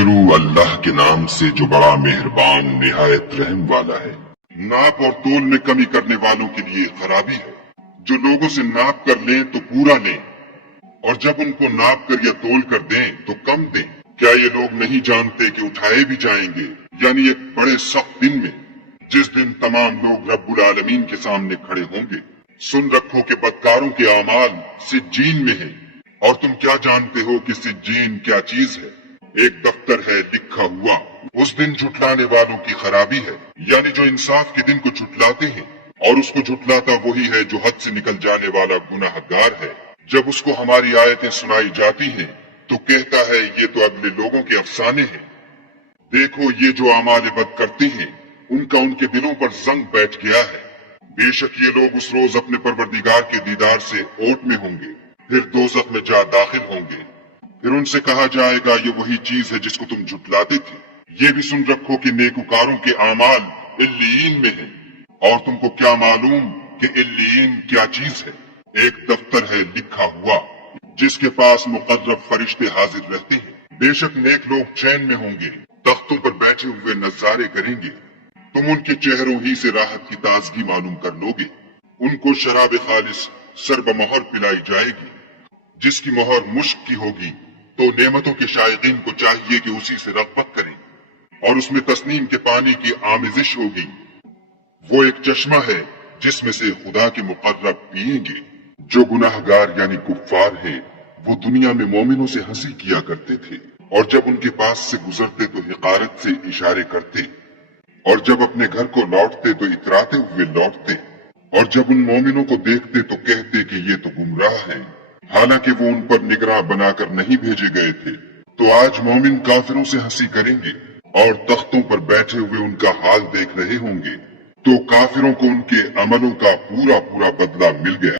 شروع اللہ کے نام سے جو بڑا مہربان نہایت رحم والا ہے۔ ناپ اور تول میں کمی کرنے والوں کے لیے خرابی ہے، جو لوگوں سے ناپ کر لیں تو پورا لیں، اور جب ان کو ناپ کر یا تول کر دیں تو کم دیں۔ کیا یہ لوگ نہیں جانتے کہ اٹھائے بھی جائیں گے، یعنی ایک بڑے سخت دن میں، جس دن تمام لوگ رب العالمین کے سامنے کھڑے ہوں گے۔ سن رکھو کہ بدکاروں کے اعمال سجین میں ہیں، اور تم کیا جانتے ہو کہ سجین کیا چیز ہے؟ ایک دفتر ہے لکھا ہوا۔ اس دن جھٹلانے والوں کی خرابی ہے، یعنی جو انصاف کے دن کو جھٹلاتے ہیں، اور اس کو جھٹلاتا وہی ہے جو حد سے نکل جانے والا گناہ گار ہے۔ جب اس کو ہماری آیتیں سنائی جاتی ہیں تو کہتا ہے یہ تو اگلے لوگوں کے افسانے ہیں۔ دیکھو یہ جو اعمال بد کرتے ہیں ان کا ان کے دلوں پر زنگ بیٹھ گیا ہے۔ بے شک یہ لوگ اس روز اپنے پروردگار کے دیدار سے اوٹ میں ہوں گے، پھر دوزخ میں جا داخل ہوں گے۔ پھر ان سے کہا جائے گا یہ وہی چیز ہے جس کو تم جھٹلاتے تھے۔ یہ بھی سن رکھو کہ نیکوکاروں کے اعمال علیین میں ہیں، اور تم کو کیا معلوم کہ علیین کیا چیز ہے؟ ایک دفتر ہے لکھا ہوا جس کے پاس مقرب فرشتے حاضر رہتے ہیں۔ بے شک نیک لوگ چین میں ہوں گے، تختوں پر بیٹھے ہوئے نظارے کریں گے۔ تم ان کے چہروں ہی سے راحت کی تازگی معلوم کر لوگے۔ ان کو شراب خالص سر بمہر پلائی جائے گی، جس کی مہر مشک کی ہوگی، تو نعمتوں کے شائقین کو چاہیے کہ اسی سے رغبت کریں، اور اس میں تسنیم کے پانی کی آمیزش ہوگی۔ وہ ایک چشمہ ہے جس میں سے خدا کے مقرب پیئیں گے۔ جو گناہگار یعنی کفار ہیں وہ دنیا میں مومنوں سے ہنسی کیا کرتے تھے، اور جب ان کے پاس سے گزرتے تو حقارت سے اشارے کرتے، اور جب اپنے گھر کو لوٹتے تو اتراتے ہوئے لوٹتے، اور جب ان مومنوں کو دیکھتے تو کہتے کہ یہ تو گمراہ ہیں، حالانکہ وہ ان پر نگراں بنا کر نہیں بھیجے گئے تھے۔ تو آج مومن کافروں سے ہنسی کریں گے، اور تختوں پر بیٹھے ہوئے ان کا حال دیکھ رہے ہوں گے، تو کافروں کو ان کے عملوں کا پورا بدلہ مل گیا۔